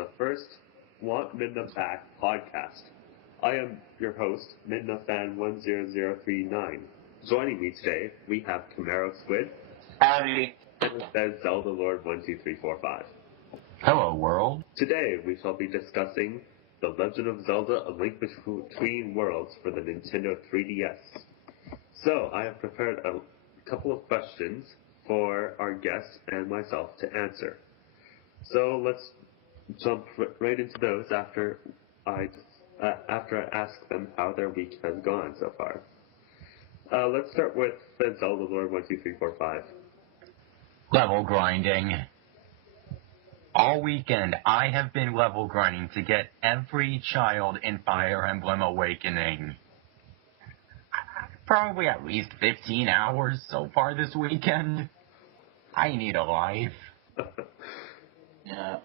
the first Want Midna Back podcast. I am your host, Midna Fan 10039. Joining me today, we have Camaro Squid. Howdy. And instead Zelda Lord 12345. Hello, world. Today, we shall be discussing The Legend of Zelda: A Link Between Worlds for the Nintendo 3DS. So, I have prepared a couple of questions for our guests and myself to answer. So let's jump right into those after I ask them how their week has gone so far. Let's start with the Zelda Lord 12345. Level grinding. All weekend, I have been level grinding to get every child in Fire Emblem Awakening. Probably at least 15 hours so far this weekend. I need a life. Yeah.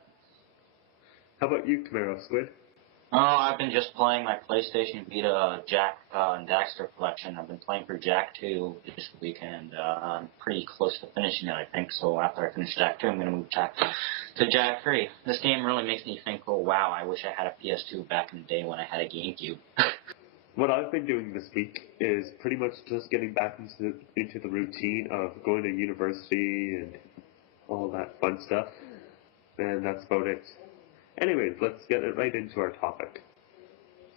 How about you, Camaro Squid? Oh, I've been just playing my PlayStation Vita Jack and Daxter collection. I've been playing for Jack 2 this weekend. I'm pretty close to finishing it, I think. So after I finish Jack 2, I'm going to move back to Jack 3. This game really makes me think, oh, wow, I wish I had a PS2 back in the day when I had a GameCube. What I've been doing this week is pretty much just getting back into the routine of going to university and all that fun stuff. And that's about it. Anyways, let's get right into our topic.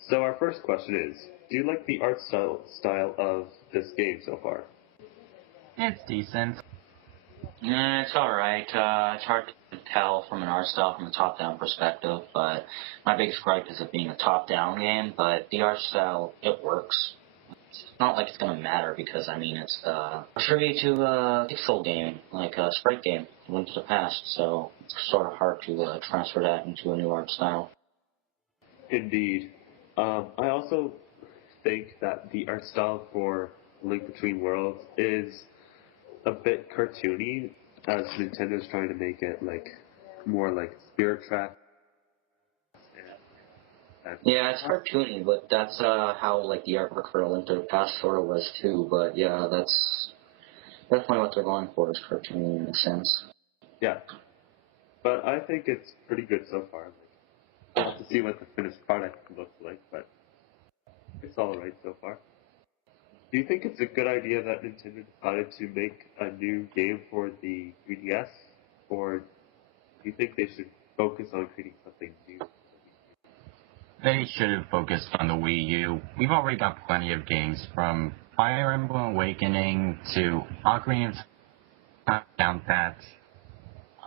So our first question is, do you like the art style of this game so far? It's decent. It's alright. It's hard to tell from an art style from a top-down perspective, but my biggest gripe is it being a top-down game, but the art style, it works. It's not like it's going to matter because, I mean, it's a tribute to a pixel game, like a sprite game, Link to the Past, so it's sort of hard to transfer that into a new art style. Indeed. I also think that the art style for Link Between Worlds is a bit cartoony, as Nintendo's trying to make it like more like Spirit Tracks. Yeah, it's cartoony, but that's how like the artwork for A Link to the Past sort of was too. But yeah, that's definitely what they're going for, is cartoony in a sense. Yeah, but I think it's pretty good so far. I'll have to see what the finished product looks like, but it's all right so far. Do you think it's a good idea that Nintendo decided to make a new game for the 3DS, or do you think they should focus on creating something new? They should have focused on the Wii U. We've already got plenty of games, from Fire Emblem Awakening to Ocarina of Time, down that.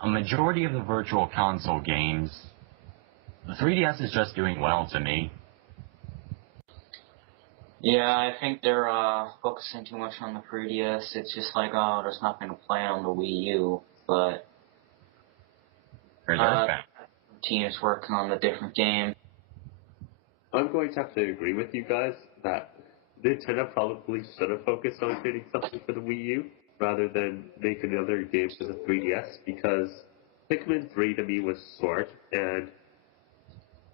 A majority of the Virtual Console games, the 3DS is just doing well to me. Yeah, I think they're focusing too much on the 3DS. It's just like, oh, there's nothing to play on the Wii U, but teams working on the different games. I'm going to have to agree with you guys that Nintendo probably should have focused on creating something for the Wii U rather than make another game for the 3DS, because Pikmin 3 to me was short and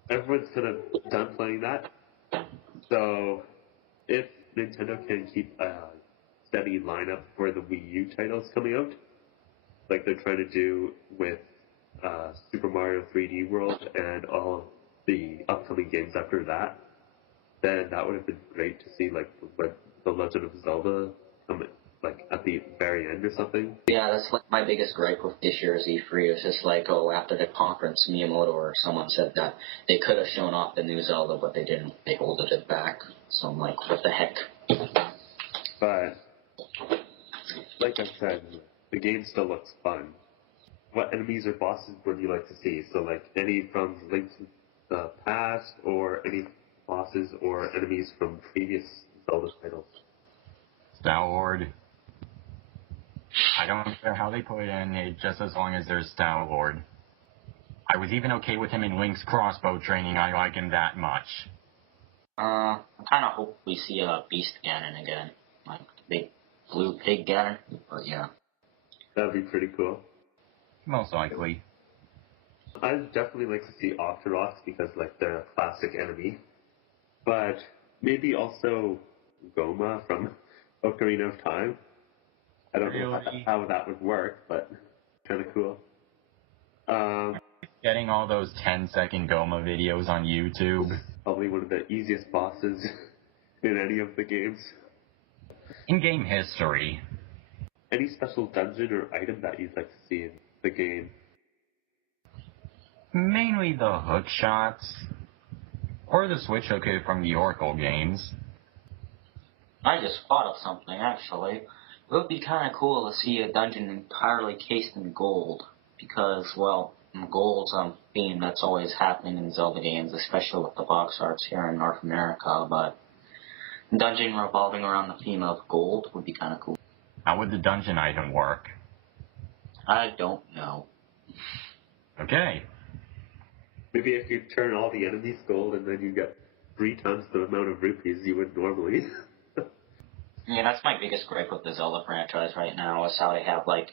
everyone's kind of done playing that. So if Nintendo can keep a steady lineup for the Wii U titles coming out, like they're trying to do with Super Mario 3D World and all the upcoming games after that, then that would have been great to see, like the Legend of Zelda come like at the very end or something. Yeah, that's like my biggest gripe with this year's E3. It's just like, oh, after the conference, Miyamoto or someone said that they could have shown off the new Zelda, but they didn't. They holded it back. So I'm like, what the heck? But like I said, the game still looks fun. What enemies or bosses would you like to see? So like any from Link to the Past, or any bosses or enemies from previous Zelda titles? Star-Lord. I don't care how they put it in, just as long as there's Star-Lord. I was even okay with him in Link's crossbow training. I like him that much. I kind of hope we see a Beast Ganon again, like the big blue pig Ganon. But yeah, That'd be pretty cool. Most likely. I'd definitely like to see Octoroks because like they're a classic enemy, but maybe also Goma from Ocarina of Time. I don't know how that would work, but kind of cool. Getting all those 10-second Goma videos on YouTube. Probably one of the easiest bosses in any of the games. In-game history. Any special dungeon or item that you'd like to see in the game? Mainly the hook shots. Or the switch hooker from the Oracle games. I just thought of something, actually. It would be kind of cool to see a dungeon entirely cased in gold. Because, well, gold's a theme that's always happening in Zelda games, especially with the box arts here in North America, but a dungeon revolving around the theme of gold would be kind of cool. How would the dungeon item work? I don't know. Okay. Maybe if you turn all the enemies gold and then you get 3 times the amount of rupees you would normally. Yeah, that's my biggest gripe with the Zelda franchise right now, is how they have, like,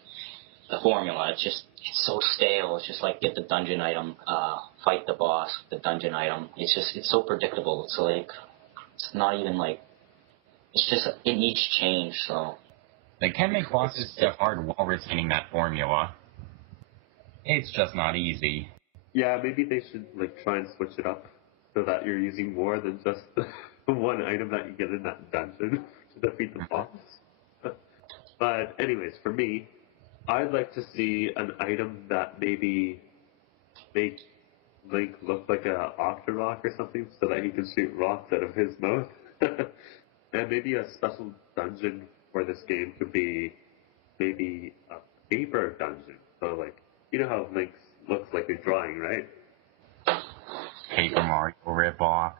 the formula. It's so stale. It's just like, get the dungeon item, fight the boss, the dungeon item. It's so predictable. It's like, it's not even like, it's just, it needs change, so. They can make bosses stiff hard while retaining that formula. It's just not easy. Yeah, maybe they should like try and switch it up so that you're using more than just the one item that you get in that dungeon to defeat the boss. But anyways, for me, I'd like to see an item that maybe makes Link look like a Octorok or something so that he can shoot rocks out of his mouth. And maybe a special dungeon for this game could be maybe a paper dungeon. So like, you know how Link looks like a drawing, right? Paper Mario ripoff.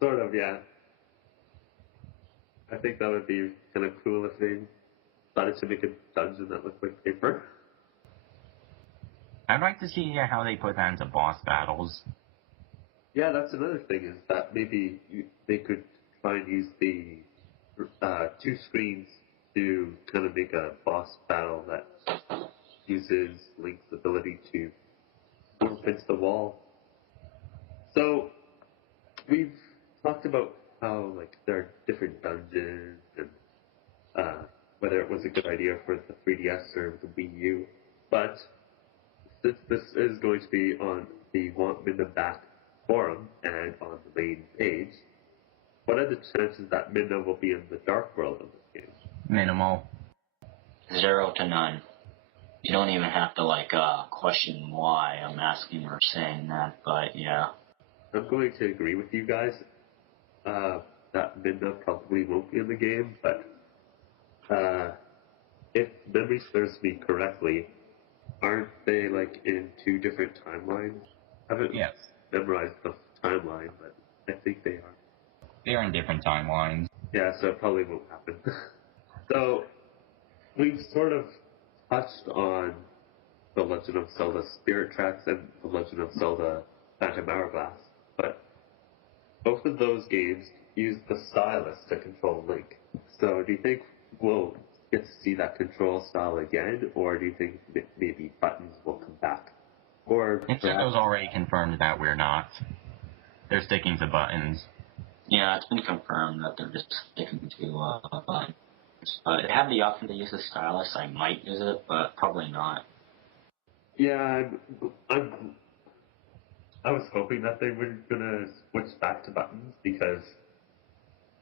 Sort of, yeah. I think that would be kind of cool if they decided to make a dungeon that looked like paper. I'd like to see how they put that into boss battles. Yeah, that's another thing, is that maybe they could try and use the 2 screens to kind of make a boss battle that uses Link's ability to warp into the wall. So, we've talked about how like there are different dungeons and whether it was a good idea for the 3DS or the Wii U, but since this is going to be on the Want Midna Back forum and on the main page, what are the chances that Midna will be in the Dark World of this game? Minimal. 0 to none. You don't even have to, like, question why I'm asking or saying that, but yeah. I'm going to agree with you guys that Midna probably won't be in the game, but if memory serves me correctly, aren't they like in 2 different timelines? I haven't Yes. memorized the timeline, but I think they are. They're in different timelines. Yeah, so it probably won't happen. So we've sort of touched on The Legend of Zelda Spirit Tracks and The Legend of Zelda Phantom Hourglass, but both of those games use the stylus to control Link. So do you think we'll get to see that control style again, or do you think maybe buttons will come back? Or Nintendo's already confirmed that we're not. They're sticking to buttons. Yeah, it's been confirmed that they're just sticking to buttons. If I have the option to use the stylus, I might use it, but probably not. Yeah, I was hoping that they were gonna switch back to buttons because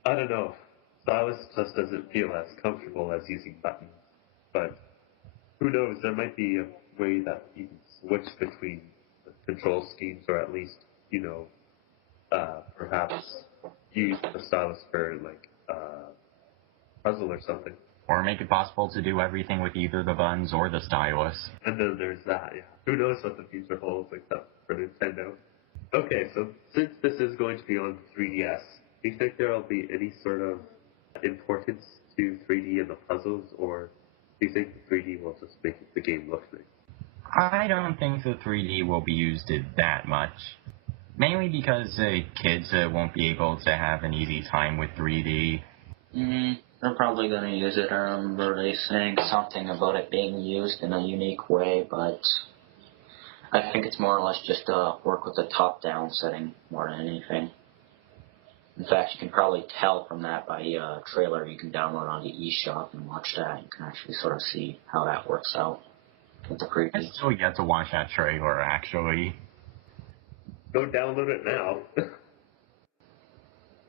I don't know, stylus just doesn't feel as comfortable as using buttons. But who knows? There might be a way that you can switch between the control schemes, or at least perhaps use the stylus for like puzzle or something. Or make it possible to do everything with either the buttons or the stylus. And then there's that. Yeah. Who knows what the future holds except for Nintendo. Okay, so since this is going to be on 3DS, do you think there will be any sort of importance to 3D in the puzzles, or do you think the 3D will just make the game look nice? I don't think the 3D will be used that much. Mainly because kids won't be able to have an easy time with 3D. They're probably going to use it. I remember they saying something about it being used in a unique way, but I think it's more or less just work with the top-down setting more than anything. In fact, you can probably tell from that by a trailer you can download on the eShop and watch that. You can actually sort of see how that works out. With the I preview. still yet to watch that trailer, actually. Go download it now.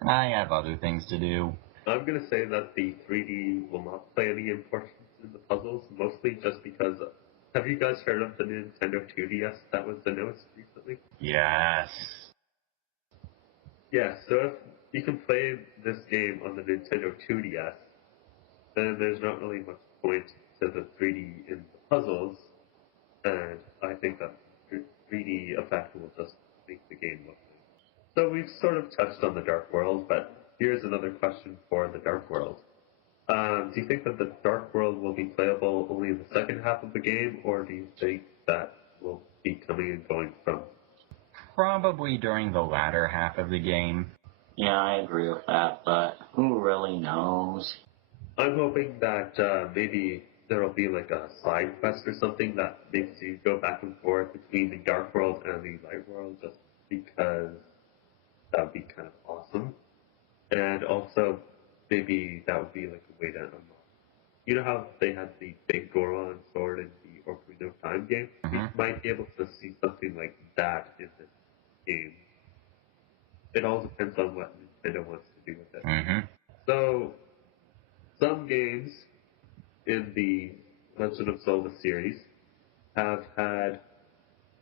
I have other things to do. I'm gonna say that the 3D will not play any importance in the puzzles, mostly just because. Have you guys heard of the Nintendo 2DS that was announced recently? Yes. Yeah, so if you can play this game on the Nintendo 2DS, then there's not really much point to the 3D in the puzzles, and I think that 3D effect will just make the game look good. So we've sort of touched on the Dark World, but here's another question for the Dark World. Do you think that the Dark World will be playable only in the second half of the game, or do you think that will be coming and going from? Probably during the latter half of the game. Yeah, I agree with that, but who really knows? I'm hoping that maybe there will be like a side quest or something that makes you go back and forth between the Dark World and the Light World, just because that would be kind of awesome. And also, maybe that would be like a way to unlock. You know how they had the big Goron sword in the Ocarina of Time game? We Mm-hmm. might be able to see something like that in this game. It all depends on what Nintendo wants to do with it. Mm-hmm. So, some games in the Legend of Zelda series have had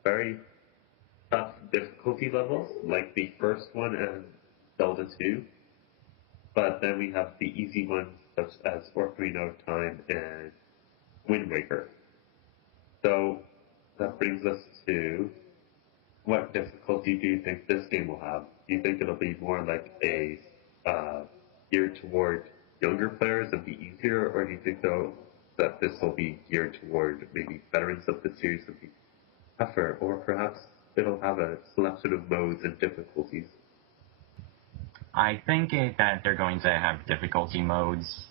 very tough difficulty levels, like the first one and Zelda 2. But then we have the easy ones, such as Ocarina of Time and Wind Waker. So that brings us to what difficulty do you think this game will have? Do you think it'll be more like a geared toward younger players and be easier, or do you think though that this will be geared toward maybe veterans of the series and be tougher, or perhaps it'll have a selection of modes and difficulties? I think that they're going to have difficulty modes.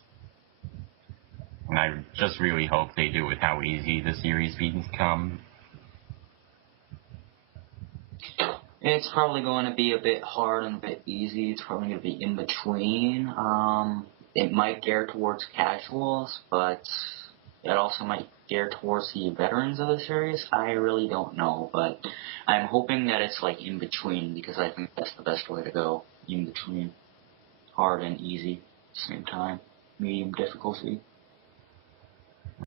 And I just really hope they do with how easy the series become. It's probably going to be a bit hard and a bit easy. It's probably going to be in between. It might gear towards casuals, but it also might gear towards the veterans of the series. I really don't know, but I'm hoping that it's like in between because I think that's the best way to go. In between. Hard and easy at the same time. Medium difficulty.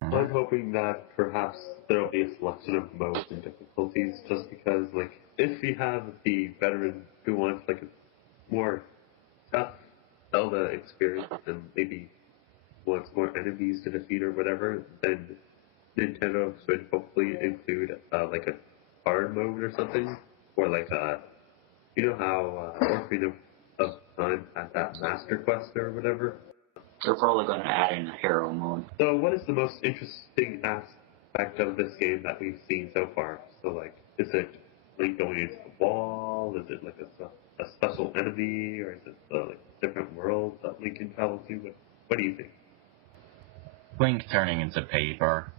I'm hoping that perhaps there'll be a selection of modes and difficulties, just because, like, if you have the veteran who wants, like, a more tough Zelda experience and maybe wants more enemies to defeat or whatever, then Nintendo should hopefully include, like, a hard mode or something, or like you know how Ocarina of Time had that Master Quest or whatever? They're probably going to add in a hero mode. So, what is the most interesting aspect of this game that we've seen so far? So, like, is it Link going into the wall? Is it like a special enemy, or is it like different worlds that Link can travel to? What do you think? Link turning into paper.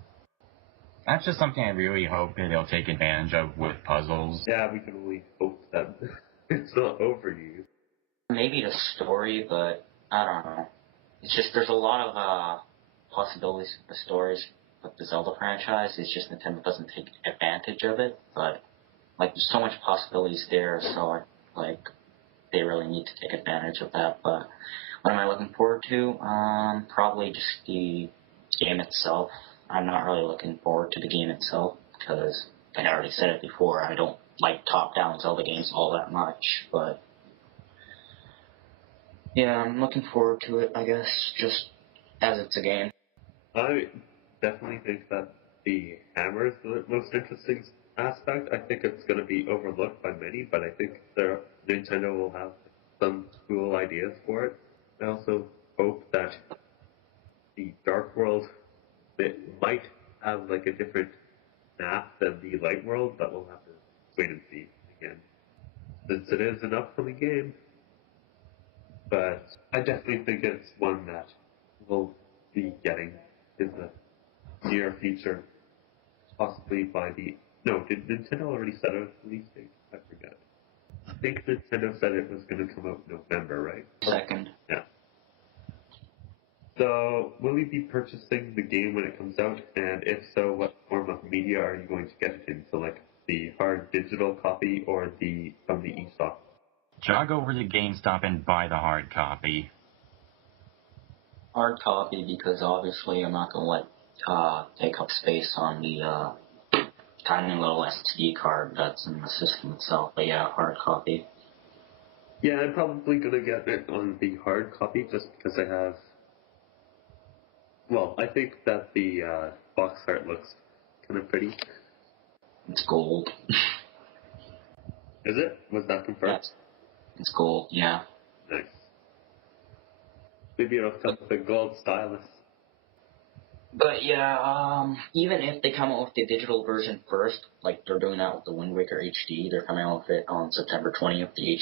That's just something I really hope that they'll take advantage of with puzzles. Yeah, we can only hope that it's not overused. Maybe the story, but I don't know. It's just there's a lot of possibilities with the stories with the Zelda franchise. It's just Nintendo doesn't take advantage of it. But like there's so much possibilities there, so like they really need to take advantage of that. But what am I looking forward to? Probably just the game itself. I'm not really looking forward to the game itself because like I already said it before. I don't like top-down Zelda games all that much, but yeah, I'm looking forward to it, I guess, just as it's a game. I definitely think that the hammer is the most interesting aspect. I think it's going to be overlooked by many, but I think Nintendo will have some cool ideas for it. I also hope that the Dark World it might have like a different map than the Light World, but we'll have to wait and see again, since it is an upcoming game. But I definitely think it's one that we'll be getting in the near future, possibly by the. No, did Nintendo already set a release date? I forget. I think Nintendo said it was going to come out in November, right? Second. Yeah. So, will you be purchasing the game when it comes out? And if so, what form of media are you going to get it in? So, like the hard digital copy or from the eShop? Jog over to GameStop and buy the hard copy. Hard copy, because obviously I'm not going to let take up space on the tiny little SD card that's in the system itself. But yeah, hard copy. Yeah, I'm probably going to get it on the hard copy just because I have. Well, I think that the box art looks kind of pretty. It's gold. Is it? Was that confirmed? Yes. It's gold, yeah. Nice. Maybe it'll come with a gold stylus. But yeah, even if they come out with the digital version first, like they're doing that with the Wind Waker HD, they're coming out with it on September 20th, the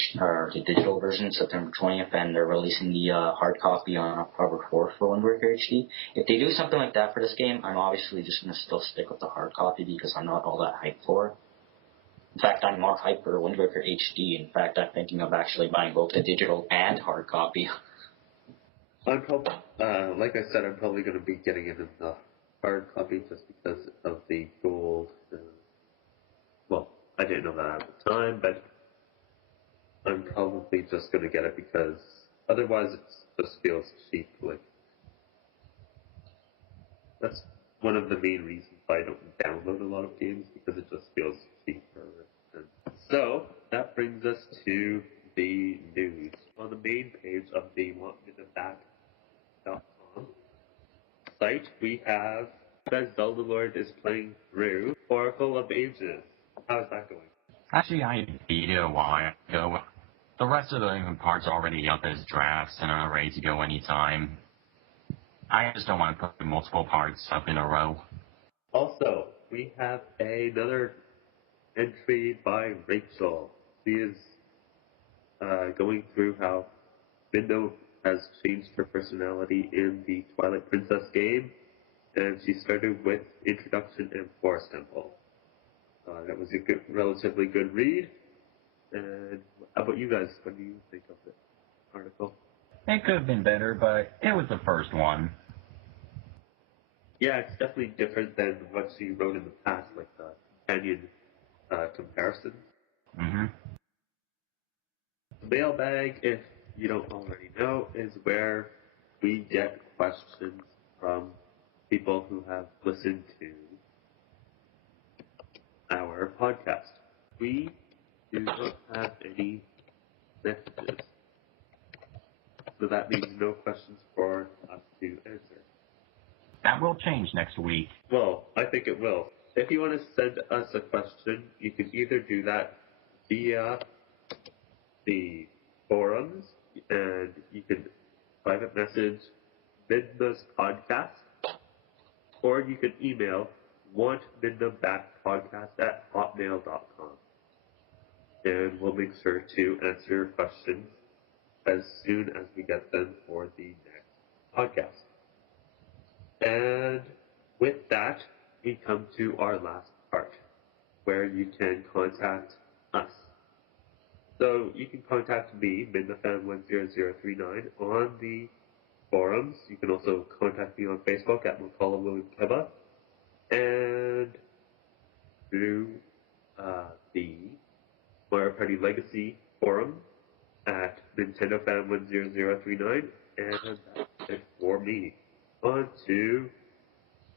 digital version September 20th, and they're releasing the hard copy on October 4th for Wind Waker HD. If they do something like that for this game, I'm obviously just going to still stick with the hard copy because I'm not all that hyped for it. In fact, I'm more hyped for Wind Waker HD. In fact, I'm thinking of actually buying both the digital and hard copy. I'm probably, like I said, I'm probably going to be getting it in the hard copy just because of the gold. Well, I didn't know that at the time, but I'm probably just going to get it because otherwise it just feels cheap. Like that's one of the main reasons why I don't download a lot of games because it just feels cheaper. So that brings us to the news on the main page of the WantMidnaBack.com site. We have says Zelda Lord is playing through Oracle of Ages. How's that going? Actually, I beat it a while ago. The rest of the parts are already up as drafts and are ready to go anytime. I just don't want to put multiple parts up in a row. Also, we have another entry by Rachel. She is going through how Midna has changed her personality in the Twilight Princess game, and she started with Introduction and Forest Temple. That was a relatively good read. And how about you guys? What do you think of the article? It could have been better, but it was the first one. Yeah, it's definitely different than what she wrote in the past, like the companion comparisons. Mm-hmm. Mailbag, if you don't already know, is where we get questions from people who have listened to our podcast. We do not have any messages, so that means no questions for us to answer. That will change next week. Well, I think it will. If you want to send us a question, you can either do that via the forums, and you can private message Midna's podcast, or you can email wantmidnabackpodcast@hotmail.com, and we'll make sure to answer your questions as soon as we get them for the next podcast. And with that, we come to our last part, where you can contact us. So you can contact me, MidnaFan10039, on the forums. You can also contact me on Facebook at Makala William Keba, and through the Mario Party Legacy forum at NintendoFan10039, and that's it for me. On to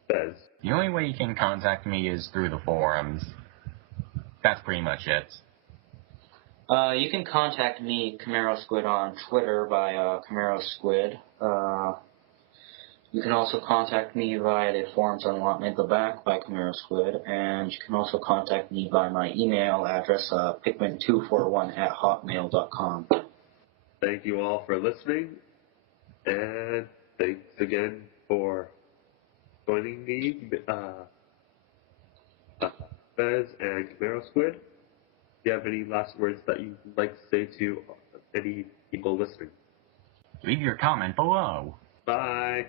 Bez. The only way you can contact me is through the forums. That's pretty much it. You can contact me, Camaro Squid, on Twitter by Camaro Squid. You can also contact me via the forums on Want Mid the Back by Camaro Squid, and you can also contact me by my email address, pikmin241@hotmail.com. Thank you all for listening, and thanks again for joining me, Bez and Camaro Squid. Do you have any last words that you'd like to say to any people listening? Leave your comment below. Bye.